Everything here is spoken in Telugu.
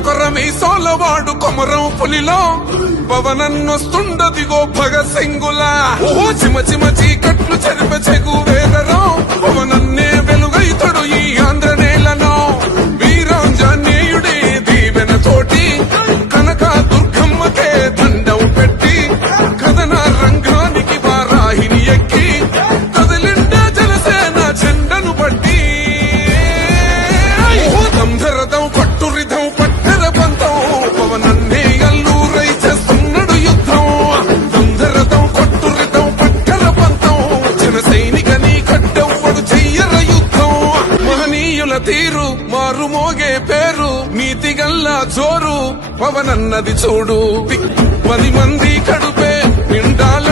కొర్ర మీ సోలవాడు కొమరం పులిలో పవనన్నొస్తుండదిగో భగత్ సింగులా ఓ చిమ చిమ చీకట్లు చెరిప చెగు వేదరో పవనన్నే వెలుగైతడు ఈ ఆంధ్ర నేలను వీరాంజనేయుడే దీవెన తోటి కనక దుర్గమ్మకే దండం పెట్టి కథన రంగానికి వారాహిని ఎక్కి కదిలిండే జనసేన చెండను పట్టి దంధరదం కొట్టురిధం పట్టర బంధం పవనన్నే అల్లూరై చేస్తున్నాడు యుద్ధం దంధరదం కొట్టురిధం పట్టర బంధం జన సైనికని కట్టెవ్వడు చెయ్యర యుద్ధం మహనీయుల తీరు మారు మోగే పేరు నీతి గల్లా జోరు పవనన్నది చూడు 10 మంది కడుపే నిండాల